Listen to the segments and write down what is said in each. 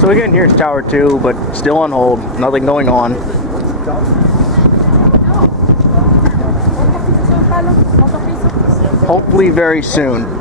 So again, here's Tower 2, but still on hold, nothing going on. Hopefully very soon.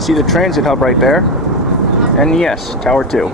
See the transit hub right there? And yes, Tower 2.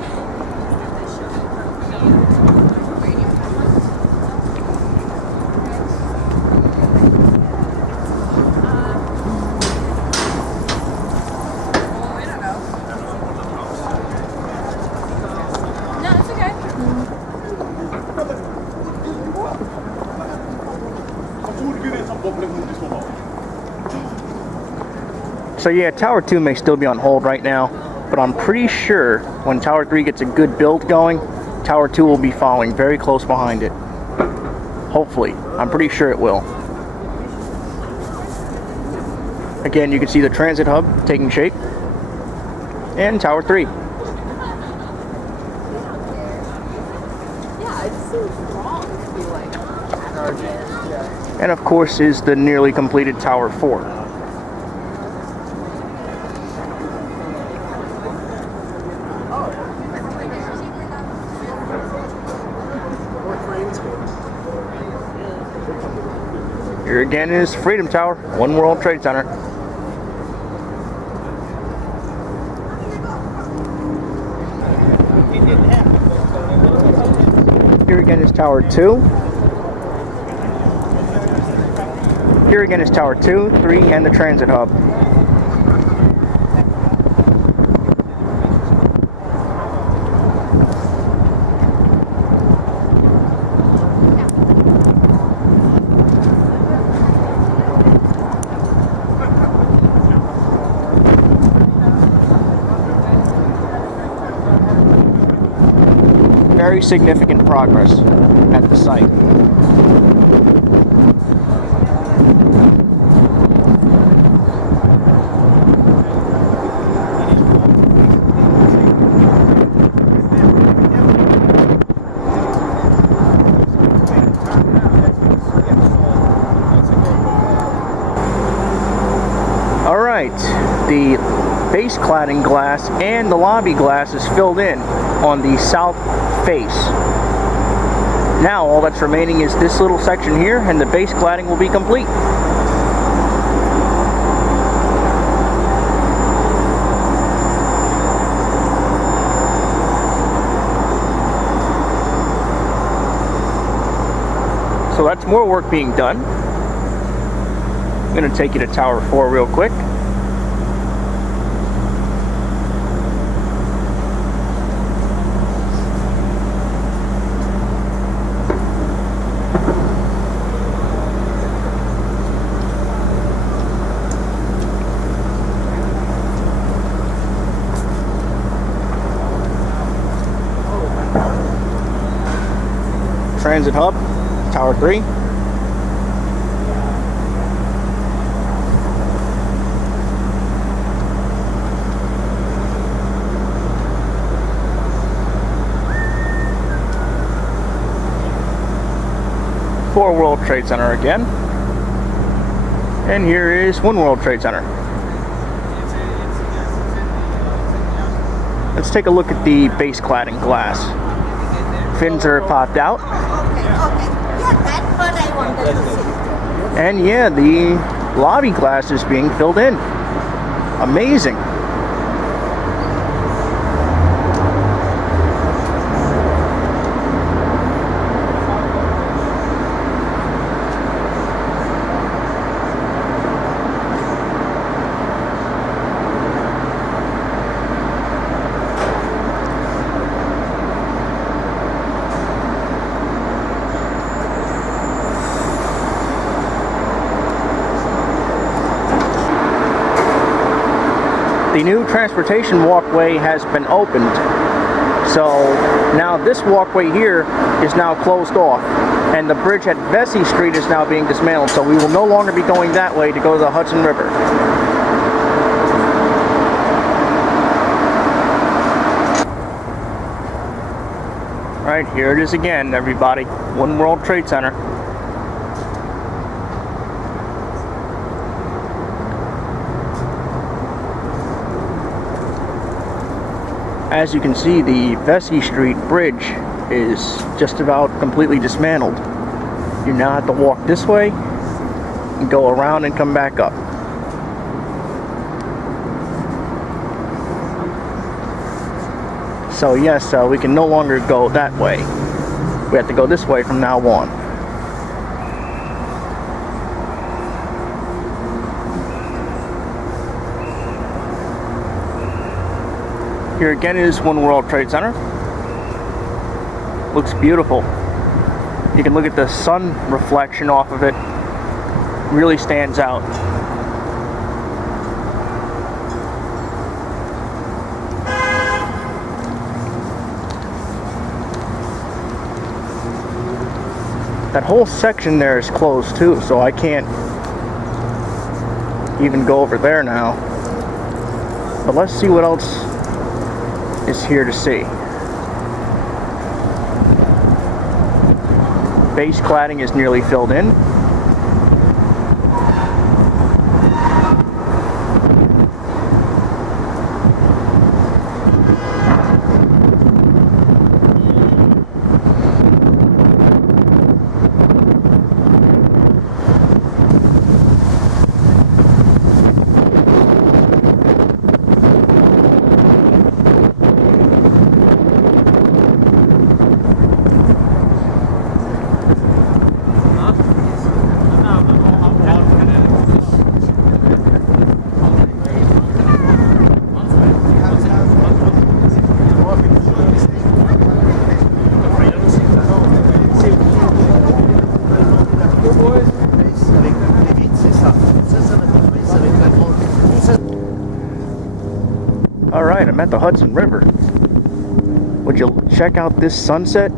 So yeah, Tower 2 may still be on hold right now, but I'm pretty sure when Tower 3 gets a good build going, Tower 2 will be following very close behind it. Hopefully. I'm pretty sure it will. Again, you can see the transit hub taking shape. And Tower 3. Yeah, it seems wrong to be like charging. Yeah. And of course is the nearly completed Tower 4. Here again is Freedom Tower, One World Trade Center. Here again is Tower 2. Here again is Tower 2, 3, and the transit hub. Very significant progress at the site. All right, the base cladding glass and the lobby glass is filled in on the south face. Now all that's remaining is this little section here, and the base cladding will be complete. So that's more work being done. I'm going to take you to Tower 4 real quick. Transit hub, Tower 3. For World Trade Center again. And here is One World Trade Center. Let's take a look at the base cladding glass. Fins are popped out. And yeah, the lobby glass is being filled in. Amazing. The new transportation walkway has been opened, so now this walkway here is now closed off, and the bridge at Vesey Street is now being dismantled, so we will no longer be going that way to go to the Hudson River. Alright, here it is again, everybody. One World Trade Center. As you can see, the Vesey Street Bridge is just about completely dismantled. You now have to walk this way and go around and come back up. So yes, we can no longer go that way. We have to go this way from now on. Here again is One World Trade Center. Looks beautiful. You can look at the sun reflection off of it. Really stands out. That whole section there is closed too, so I can't even go over there now. But let's see what else is here to see. Base cladding is nearly filled in. Alright, I'm at the Hudson River. Would you check out this sunset?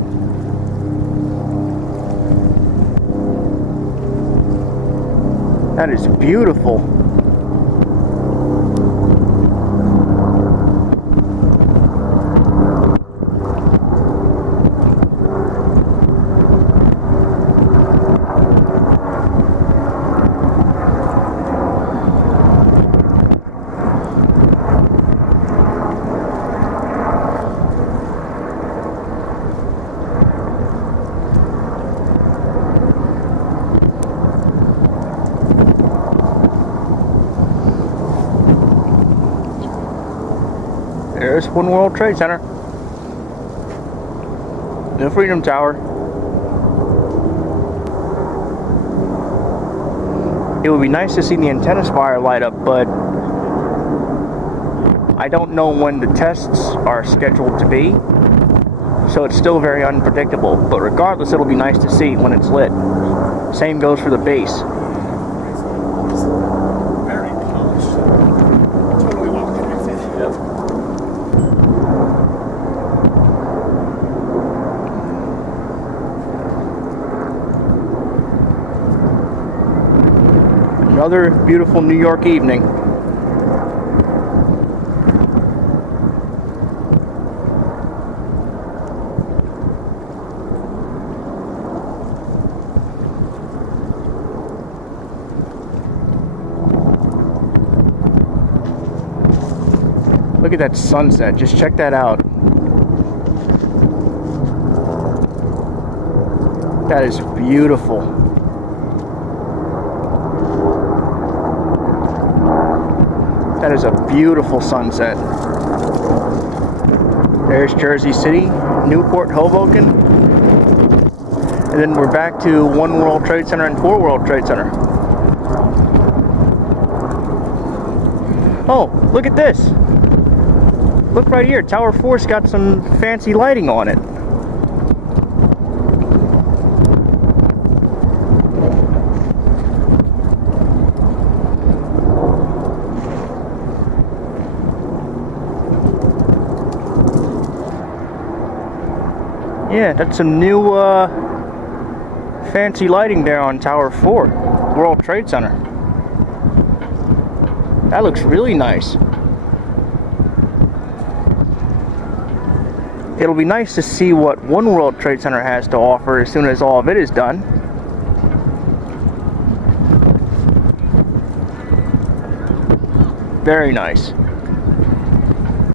That is beautiful. There's One World Trade Center. The Freedom Tower. It would be nice to see the antenna spire light up, but I don't know when the tests are scheduled to be, so it's still very unpredictable. But regardless, it'll be nice to see when it's lit. Same goes for the base. Very polished. Totally well connected. Yep. Another beautiful New York evening. Look at that sunset. Just check that out. That is beautiful. That is a beautiful sunset. There's Jersey City, Newport, Hoboken. And then we're back to One World Trade Center and 4 World Trade Center. Oh, look at this. Look right here. Tower 4's got some fancy lighting on it. Yeah, that's some new fancy lighting there on Tower 4, World Trade Center. That looks really nice. It'll be nice to see what One World Trade Center has to offer as soon as all of it is done. Very nice.